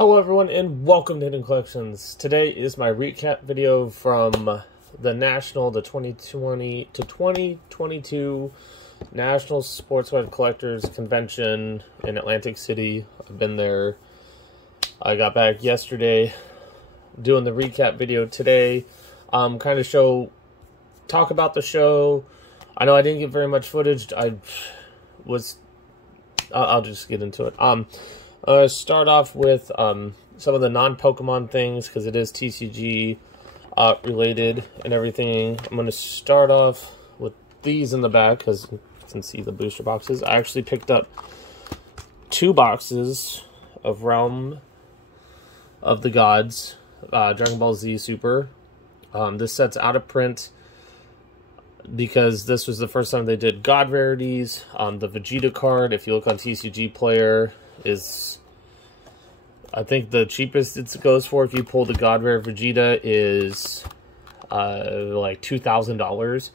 Hello everyone and welcome to Hidden Collections. Today is my recap video from the 2020 to 2022 National Sports Card Collectors Convention in Atlantic City. I've been there. I got back yesterday, doing the recap video today. Kind of talk about the show. I know I didn't get very much footage. I'll just get into it. Start off with some of the non-Pokemon things, because it is TCG related and everything. I'm going to start off with these in the back, because you can see the booster boxes. I actually picked up 2 boxes of Realm of the Gods, Dragon Ball Z Super. This set's out of print, because this was the first time they did God rarities. The Vegeta card, if you look on TCG Player, is, I think the cheapest it goes for if you pull the God Rare Vegeta is like $2,000.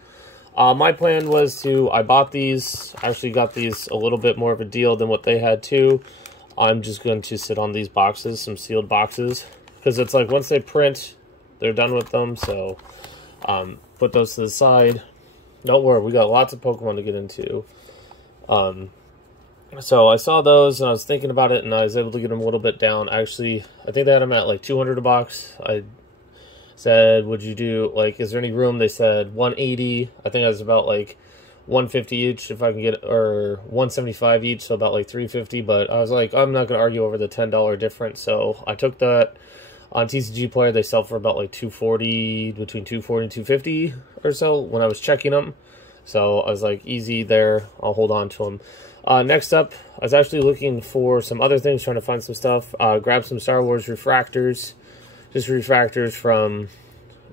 My plan was I bought these, actually got these a little bit more of a deal than what they had too. I'm just going to sit on these boxes, some sealed boxes, because it's like once they print, they're done with them. So put those to the side. Don't worry, we got lots of Pokemon to get into. So I saw those and I was thinking about it, and I was able to get them a little bit down. Actually, I think they had them at like 200 a box. I said, would you do, like, is there any room? They said 180. I think I was about like 150 each if I can get, or 175 each, so about like 350. But I was like, I'm not going to argue over the $10 difference. So I took that. On TCG Player, they sell for about like 240, between 240 and 250 or so when I was checking them. So I was like, easy there. I'll hold on to them. Next up, I was actually looking for some other things, trying to find some stuff. Grab some Star Wars refractors. Just refractors from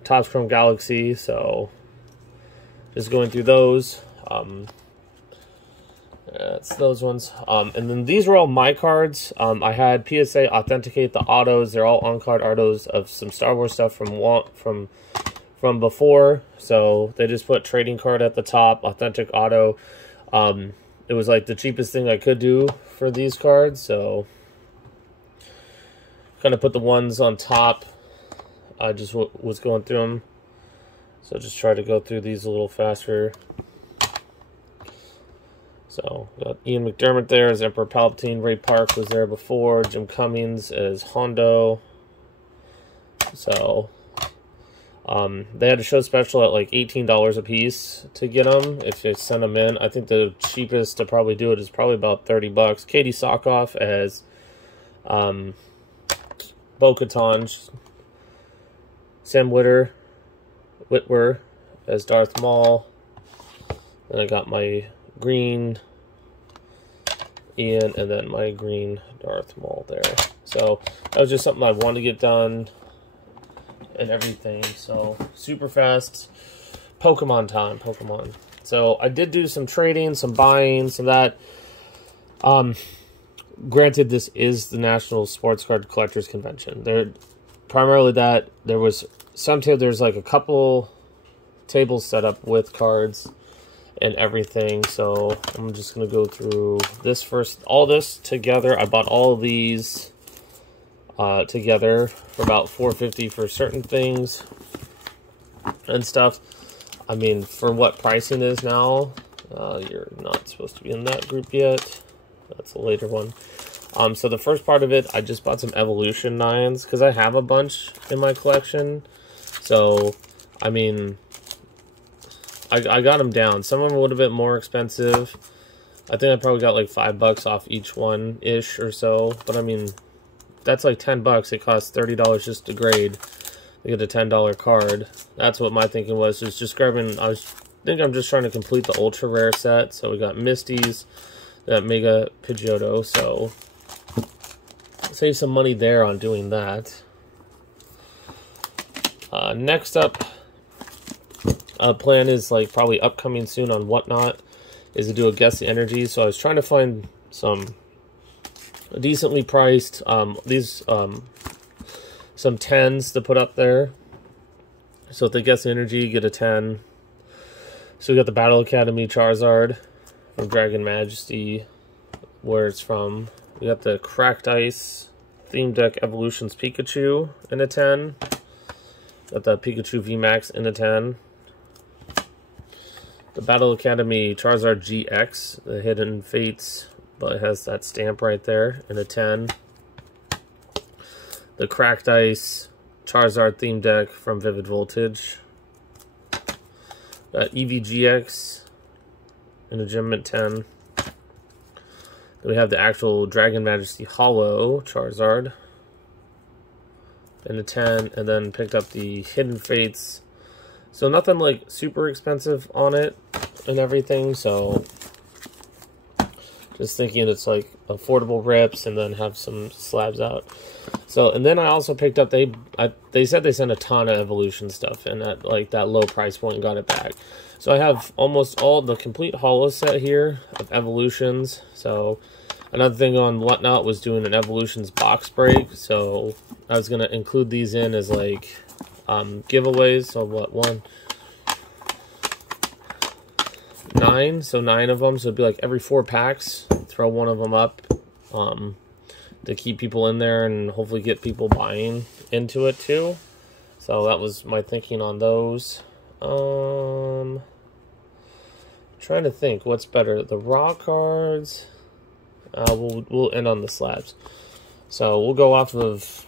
Topps Chrome Galaxy. So just going through those. It's those ones. And then these were all my cards. I had PSA authenticate the autos. They're all on-card autos of some Star Wars stuff from before. So they just put trading card at the top, authentic auto. It was like the cheapest thing I could do for these cards. So kind of put the ones on top. I just was going through them. So just try to go through these a little faster. So, got Ian McDermott there as Emperor Palpatine. Ray Park was there before. Jim Cummings as Hondo. So, they had a show special at like $18 a piece to get them if you send them in. I think the cheapest to probably do it is probably about 30 bucks. Katie Sokoff as Bo-Katan. Sam Witwer as Darth Maul. And I got my green Ian, and then my green Darth Maul there. So that was just something I wanted to get done and everything. So super fast Pokemon time, Pokemon. So I did do some trading, some buying, some of that. Granted, this is the National Sports Card Collectors Convention. Primarily that there was there's like a couple tables set up with cards and everything. So I'm just going to go through this first, all this together. I bought all of these together for about $4.50 for certain things and stuff. I mean, for what pricing is now, you're not supposed to be in that group yet. That's a later one. So the first part of it, I just bought some Evolution 9s because I have a bunch in my collection. So, I mean, I got them down. Some of them were a little bit more expensive. I think I probably got like $5 off each one-ish or so. But I mean, that's like 10 bucks. It costs $30 just to grade. You get a $10 card. That's what my thinking was just grabbing. I think I'm just trying to complete the ultra rare set. So we got Misty's, that Mega Pidgeotto. So save some money there on doing that. Next up, plan is like probably upcoming soon on Whatnot is to do a Guess the Energy. So I was trying to find some decently priced some 10s to put up there. So if they Guess the Energy, you get a 10. So we got the Battle Academy Charizard from Dragon Majesty, where it's from. We got the Cracked Ice Theme Deck Evolutions Pikachu in a 10. Got the Pikachu VMAX in a 10. The Battle Academy Charizard GX, the Hidden Fates, but it has that stamp right there in a 10. The Cracked Ice Charizard Theme Deck from Vivid Voltage. Got EVGX in a Gem Mint 10. Then we have the actual Dragon Majesty Hollow Charizard in a 10, and then picked up the Hidden Fates. So nothing like super expensive on it and everything, so just thinking it's like affordable rips and then have some slabs out. So, and then I also picked up, they said they sent a ton of evolution stuff in at like that low price point and got it back. So I have almost all the complete holo set here of evolutions. So another thing on Whatnot was doing an evolutions box break. So I was going to include these in as like giveaways. So what, 9, so 9 of them. So it'd be like every 4 packs, throw one of them up to keep people in there and hopefully get people buying into it too. So that was my thinking on those. Trying to think what's better, the raw cards. We'll end on the slabs. So we'll go off of,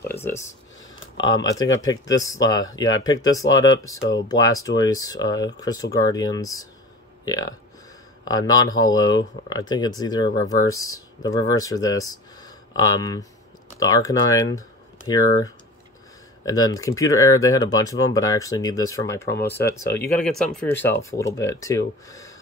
what is this? I think I picked this, yeah, I picked this lot up. So Blastoise, Crystal Guardians, yeah. Non-holo, I think it's either a reverse, the reverse or this. The Arcanine here. And then Computer Error, they had a bunch of them, but I actually need this for my promo set. So you got to get something for yourself a little bit too.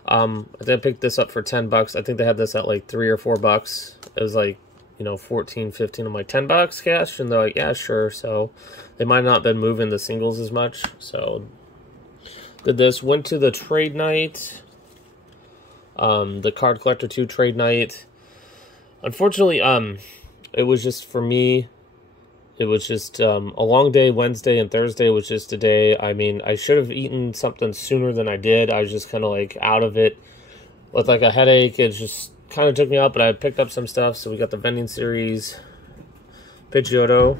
I think I picked this up for 10 bucks. I think they had this at like $3 or $4. It was like, you know, 14, 15. I'm like, 10 bucks cash? And they're like, yeah, sure. So they might not have been moving the singles as much. So did this, went to the trade night. The Card Collector 2 trade night. Unfortunately, it was just, for me, it was just a long day. Wednesday and Thursday was just a day. I mean, I should have eaten something sooner than I did. I was just kind of like out of it with like a headache. It just kind of took me out, but I picked up some stuff. So we got the vending series, Pidgeotto.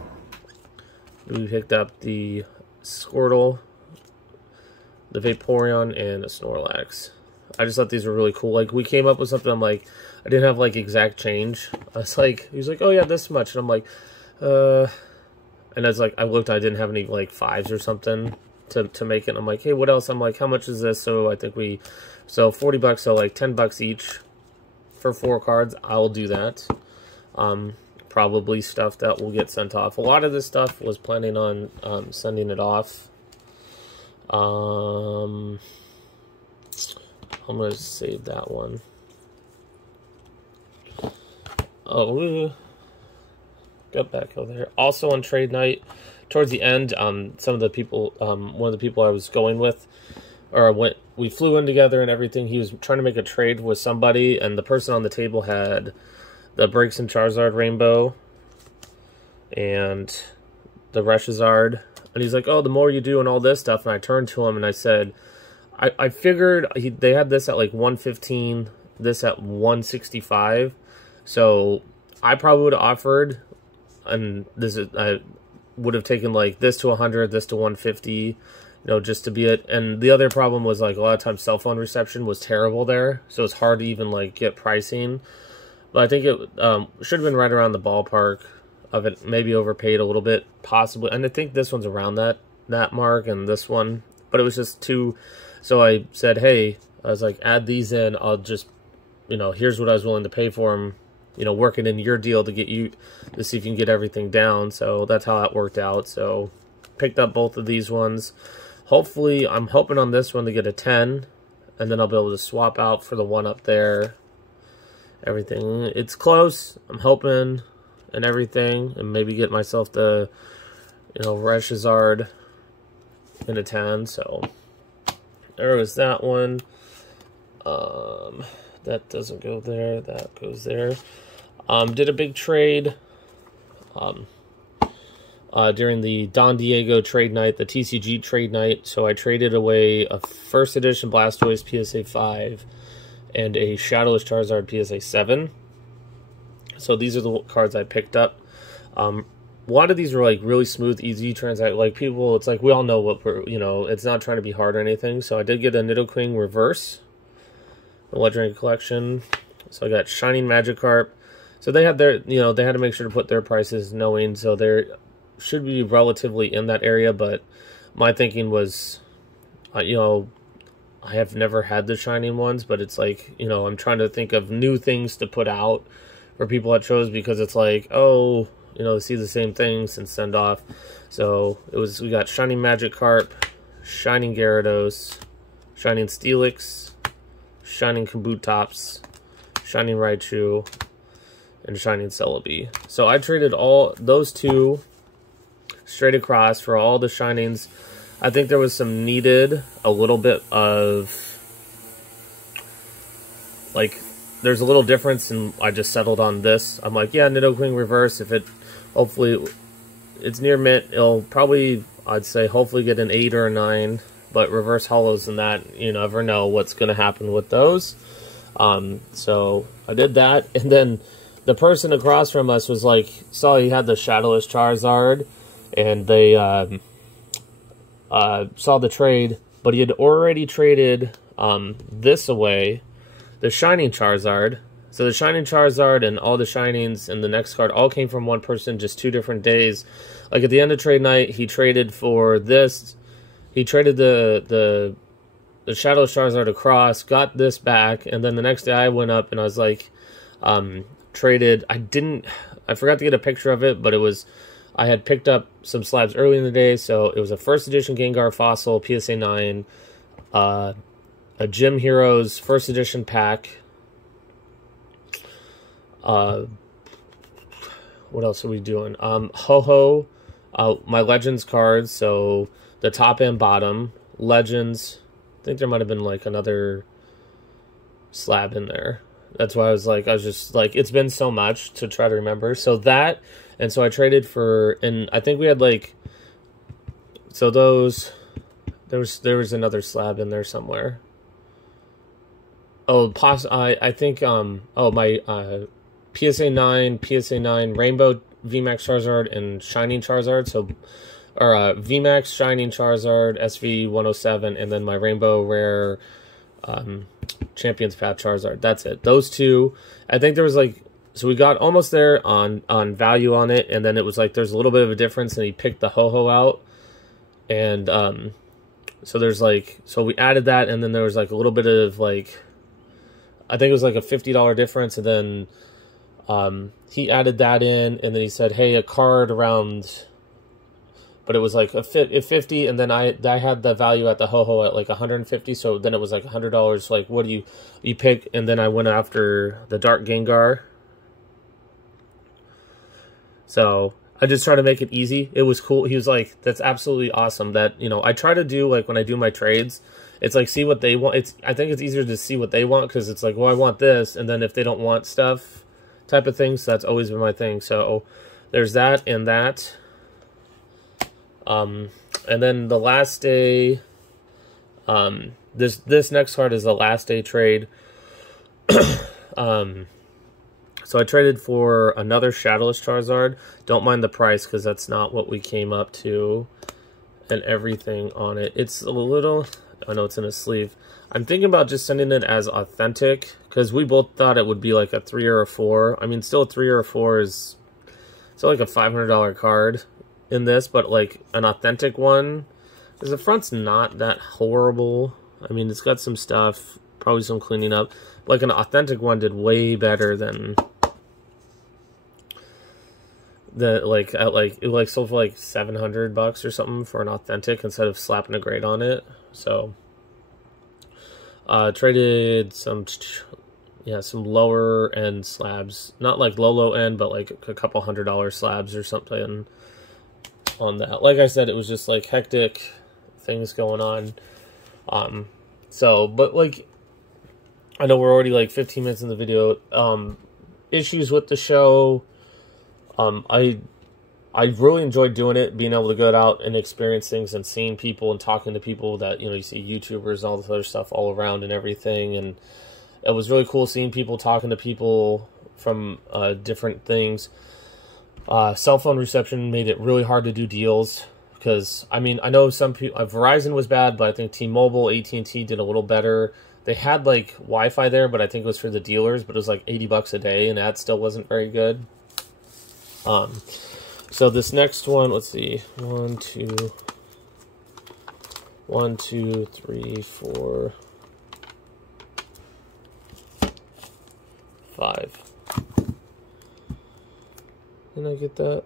We picked up the Squirtle, the Vaporeon, and a Snorlax. I just thought these were really cool. Like, we came up with something, I'm like, I didn't have like exact change. I was like, he was like, oh yeah, this much. And I'm like, and it's like, I looked, I didn't have any like 5s or something to make it. And I'm like, hey, what else? I'm like, how much is this? So I think so 40 bucks, so like 10 bucks each for 4 cards. I'll do that. Probably stuff that will get sent off. A lot of this stuff was planning on sending it off. I'm going to save that one. Oh, got back over there. Also on trade night, towards the end, some of the people, one of the people I was going with, we flew in together and everything. He was trying to make a trade with somebody, and the person on the table had the Breaks and Charizard Rainbow and the Reshizard. And he's like, oh, the more you do and all this stuff. And I turned to him and I said, I figured they had this at like 115, this at 165. So I probably would have offered, and I would have taken like this to 100, this to 150, you know, just to be it. And the other problem was like a lot of times cell phone reception was terrible there, so it's hard to even like get pricing. But I think it should have been right around the ballpark of it, maybe overpaid a little bit, possibly. And I think this one's around that mark, and this one, but it was just too. So I said, hey, I was like, add these in. I'll just, you know, here's what I was willing to pay for them. You know, working in your deal to get you, to see if you can get everything down. So that's how that worked out. So picked up both of these ones. Hopefully, I'm hoping on this one to get a 10. And then I'll be able to swap out for the one up there. Everything. It's close. I'm hoping and everything. And maybe get myself the, you know, Reshizard in a 10. So there was that one. That doesn't go there. That goes there. Did a big trade during the Don Diego trade night, the TCG trade night. So I traded away a first edition Blastoise PSA 5 and a Shadowless Charizard PSA 7. So these are the cards I picked up. A lot of these are like really smooth, easy transact. Like people, it's like we all know what we're, you know, it's not trying to be hard or anything. So I did get a Nidoking Reverse, the Legendary Collection. So I got Shining Magikarp. So they had their, you know, they had to make sure to put their prices knowing, so they should be relatively in that area. But my thinking was, you know, I have never had the Shining ones, but it's like, you know, I'm trying to think of new things to put out for people at shows, because it's like, oh, you know, see the same things and send off. So it was, we got Shining Magikarp, Shining Gyarados, Shining Steelix, Shining Kabutops, Shining Raichu, and Shining Celebi. So I traded all those two straight across for all the Shinings. I think there was some needed, a little bit of, like, there's a little difference, and I just settled on this. I'm like, yeah, Nidoking Reverse, if it, hopefully, it's near mint, it'll probably, I'd say, hopefully get an 8 or a 9, but Reverse Hollows and that, you never know what's going to happen with those. So I did that, and then the person across from us was like, saw he had the Shadowless Charizard, and they saw the trade, but he had already traded this away, the Shining Charizard. So the Shining Charizard and all the Shinings and the next card all came from one person, just 2 different days. Like at the end of trade night, he traded for this. He traded the Shadowless Charizard across, got this back, and then the next day I went up and I was like, traded. I forgot to get a picture of it, but it was, I had picked up some slabs early in the day, so it was a first edition Gengar Fossil, PSA 9, a Gym Heroes first edition pack. What else are we doing? Ho-Ho, my Legends cards, so the top and bottom, Legends. I think there might have been like another slab in there. That's why I was just like, it's been so much to try to remember. So that, and so I traded for, and I think we had like, so those, there was another slab in there somewhere. Oh, I think, oh, my, PSA 9, Rainbow VMAX Charizard, and Shining Charizard, so, or, VMAX, Shining Charizard, SV107, and then my Rainbow Rare, Champions Path Charizard. That's it. Those two. I think there was like, so we got almost there on value on it, and then it was like there's a little bit of a difference, and he picked the Ho-Ho out, and so there's like, so we added that, and then there was like a little bit of like, I think it was like a $50 difference, and then he added that in, and then he said, hey, a card around, but it was like a 50, and then I had the value at the Ho-Ho at like 150, so then it was like $100. Like, what do you pick? And then I went after the Dark Gengar. So I just tried to make it easy. It was cool. He was like, that's absolutely awesome. That, you know, I try to do, like, when I do my trades, it's like, see what they want. I think it's easier to see what they want, because it's like, well, I want this, and then if they don't want stuff type of thing. So that's always been my thing. So there's that and that. And then the last day, this next card is the last day trade. So I traded for another Shadowless Charizard. Don't mind the price, because that's not what we came up to, and everything on it. It's a little, I know it's in a sleeve. I'm thinking about just sending it as authentic, because we both thought it would be like a 3 or a 4. I mean, still a 3 or a 4 is still like a $500 card in this, but like an authentic one, because the front's not that horrible. I mean, it's got some stuff, probably some cleaning up. Like an authentic one did way better than the it sold for like $700 or something for an authentic instead of slapping a grade on it. So traded some lower end slabs, not like low end, but like a couple $100 slabs or something on that. Like I said, it was just like hectic things going on. So, but like, I know we're already like 15 minutes in the video. Issues with the show. I really enjoyed doing it, being able to go out and experience things and seeing people and talking to people that, you know, you see YouTubers and all this other stuff all around and everything. And it was really cool seeing people, talking to people from different things. Cell phone reception made it really hard to do deals. Because, I mean, I know some people... Verizon was bad, but I think T-Mobile, AT&T did a little better. They had, like, Wi-Fi there, but I think it was for the dealers. But it was, like, $80 a day, and that still wasn't very good. So this next one, let's see. 1, 2, 3, 4, 5. Didn't I get that?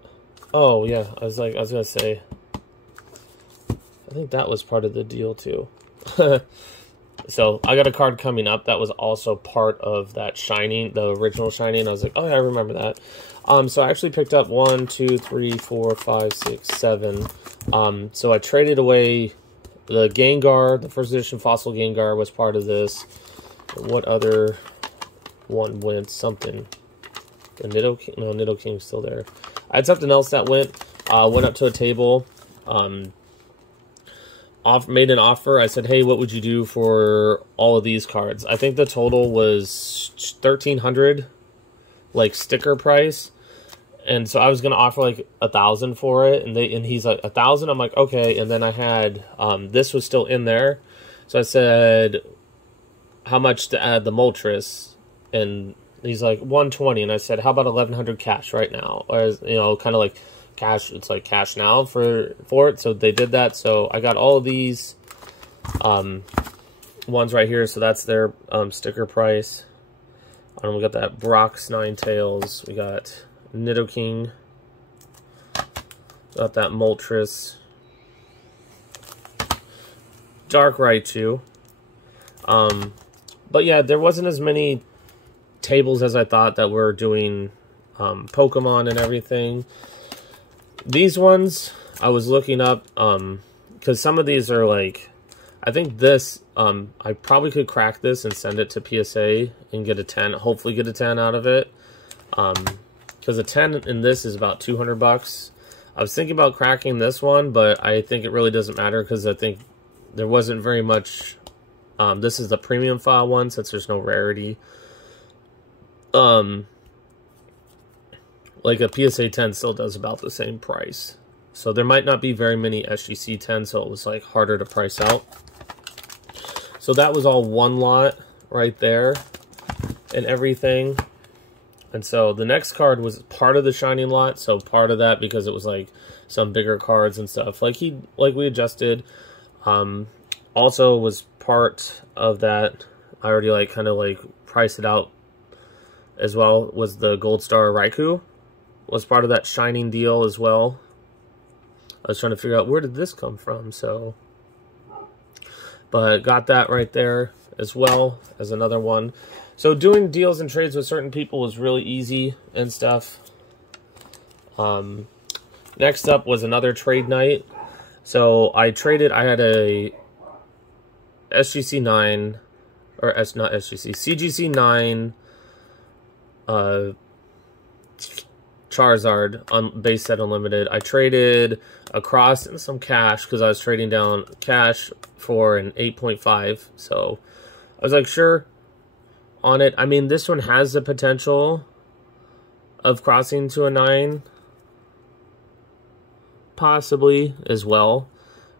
Oh, yeah. I was going to say... I think that was part of the deal too. So I got a card coming up that was also part of that Shining, the original Shining. I was like, oh yeah, I remember that. So I actually picked up 1, 2, 3, 4, 5, 6, 7. So I traded away the Gengar, the first edition Fossil Gengar was part of this. What other one went? Something. The Nidoking? No, Nidoking's still there. I had something else that went up to a table. Made an offer. I said, hey, what would you do for all of these cards? I think the total was $1,300, like sticker price. And so I was gonna offer like $1,000 for it, and he's like $1,000. I'm like, okay. And then I had this was still in there, so I said, how much to add the Moltres? And he's like $120, and I said, how about $1,100 cash right now? Or, you know, kind of like cash. It's like cash now for it. So they did that. So I got all of these ones right here. So that's their sticker price. We got that Brock's Ninetales. We got Nidoking. Got that Moltres. Dark Raichu. But yeah, there wasn't as many tables as I thought that were doing Pokemon and everything. These ones I was looking up because some of these are like, I think this I probably could crack this and send it to PSA and get a 10, hopefully get a 10 out of it, because a 10 in this is about $200. I was thinking about cracking this one, but I think it really doesn't matter because I think there wasn't very much. This is the premium file one since there's no rarity. Like a PSA 10 still does about the same price. So there might not be very many SGC 10, so it was like harder to price out. So that was all one lot right there and everything. And so the next card was part of the Shining lot, so part of that because it was like some bigger cards and stuff. Like we adjusted. Also was part of that. I already like kind of like priced it out as well, was the Gold Star Raikou. Was part of that Shining deal as well. I was trying to figure out where did this come from, so. But got that right there as well as another one. So doing deals and trades with certain people was really easy and stuff. Next up was another trade night. So I had a SGC 9, or not SGC, CGC 9, Charizard on base set unlimited. I traded across and some cash because I was trading down cash for an 8.5. So I was like, sure on it. I mean, this one has the potential of crossing to a 9, possibly as well.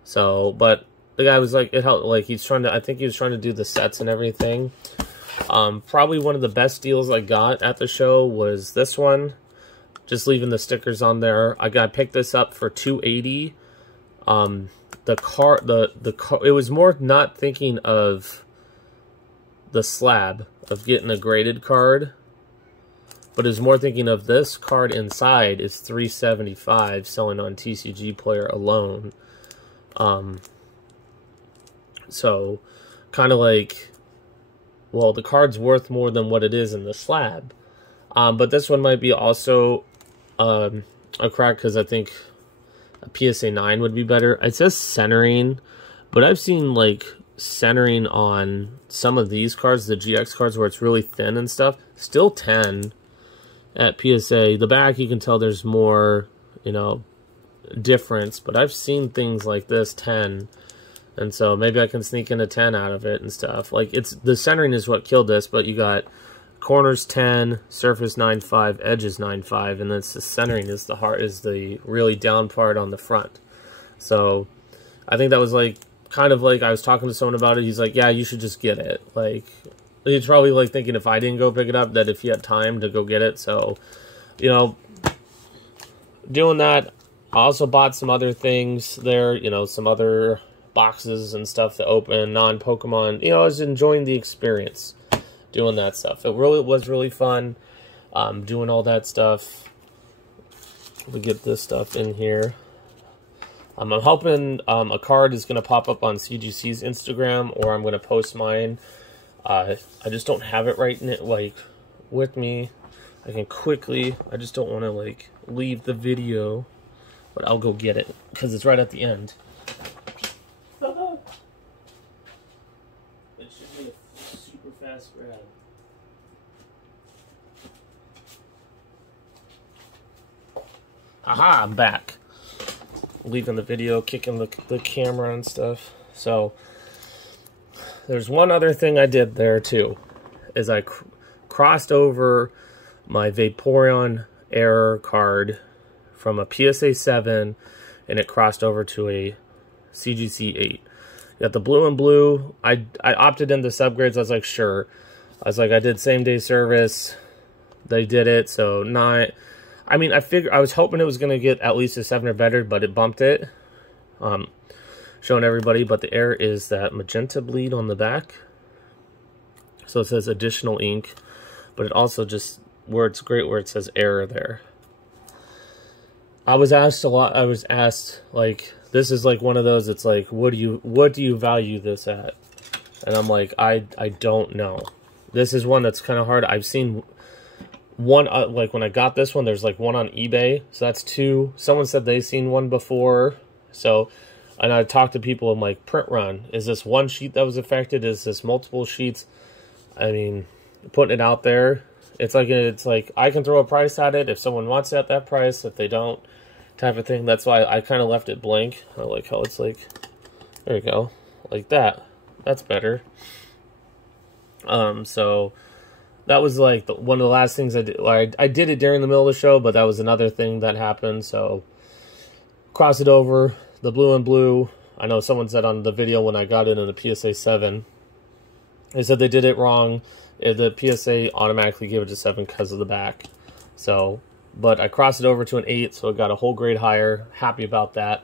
So, but the guy was like, it helped. Like he's trying to. I think he was trying to do the sets and everything. Probably one of the best deals I got at the show was this one. Just leaving the stickers on there. I picked this up for $280. It was more not thinking of the slab of getting a graded card, but is more thinking of this card inside is $375 selling on TCG Player alone. So kind of like, well, the card's worth more than what it is in the slab. But this one might be also a crack because I think a PSA 9 would be better. It says centering, but I've seen like centering on some of these cards, the GX cards, where it's really thin and stuff. Still 10 at PSA. The back, you can tell there's more, you know, difference, but I've seen things like this 10, and so maybe I can sneak in a 10 out of it and stuff. Like, it's the centering is what killed this, but you got corners 10, surface 9.5, edges 9.5, and then it's the centering is the really down part on the front. So I think that was like kind of like I was talking to someone about it. He's like, yeah, you should just get it. Like, he's probably like thinking if I didn't go pick it up, that if he had time to go get it. So, you know, doing that. I also bought some other things there, you know, some other boxes and stuff to open, non-Pokemon. You know, I was enjoying the experience doing that stuff. It really was really fun doing all that stuff. We get this stuff in here. I'm hoping a card is going to pop up on CGC's Instagram, or I'm going to post mine. I just don't have it right like with me. I can quickly, I just don't want to like leave the video, but I'll go get it because it's right at the end. It should be a super fast grab. Aha, I'm back. Leaving the video, kicking the camera and stuff. So there's one other thing I did there too, is I crossed over my Vaporeon Air card from a PSA 7 and it crossed over to a CGC 8. Got the blue and blue. I opted into subgrades. I was like, sure. I was like, I did same day service. They did it, so not. I mean, I was hoping it was going to get at least a 7 or better, but it bumped it. Showing everybody, but the Air is that magenta bleed on the back. So it says additional ink, but it also just, where it's great where it says Air there. I was asked a lot, like, this is like one of those, it's like, what do you value this at? And I'm like, I don't know. This is one that's kind of hard. I've seen one, like when I got this one, there's like one on eBay. So that's 2. Someone said they've seen one before. So, and I talked to people, I'm like, print run. Is this one sheet that was affected? Is this multiple sheets? I mean, putting it out there, it's like I can throw a price at it if someone wants it at that price. If they don't, type of thing. That's why I kind of left it blank. I like how it's like, there you go, like that. That's better. So that was like one of the last things I did. I did it during the middle of the show, but that was another thing that happened. So cross it over, the blue and blue. I know someone said on the video when I got it in the PSA 7, they said they did it wrong. The PSA automatically gave it a 7 because of the back. So, but I crossed it over to an 8, so it got a whole grade higher. Happy about that.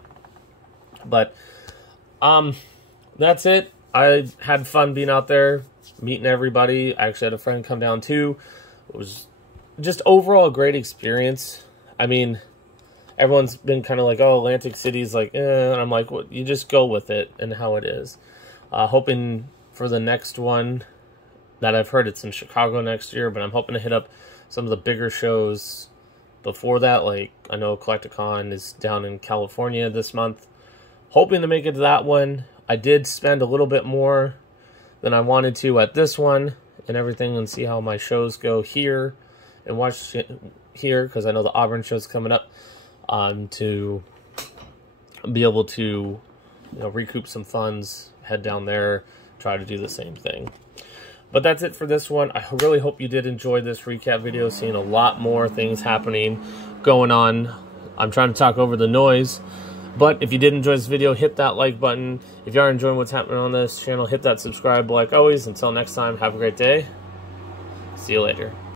But that's it. I had fun being out there, meeting everybody. I actually had a friend come down too. It was just overall a great experience. I mean, everyone's been kind of like, oh, Atlantic City's like, eh. And I'm like, well, you just go with it and how it is. Hoping for the next one that I've heard it's in Chicago next year, but I'm hoping to hit up some of the bigger shows before that. Like, I know Collecticon is down in California this month. Hoping to make it to that one. I did spend a little bit more than I wanted to at this one and everything, and see how my shows go here and watch it here, because I know the Auburn show's coming up, to be able to, you know, recoup some funds, head down there, try to do the same thing. But that's it for this one. I really hope you did enjoy this recap video, seeing a lot more things happening, going on. I'm trying to talk over the noise. But if you did enjoy this video, hit that like button. If you are enjoying what's happening on this channel, hit that subscribe like always. Until next time, have a great day. See you later.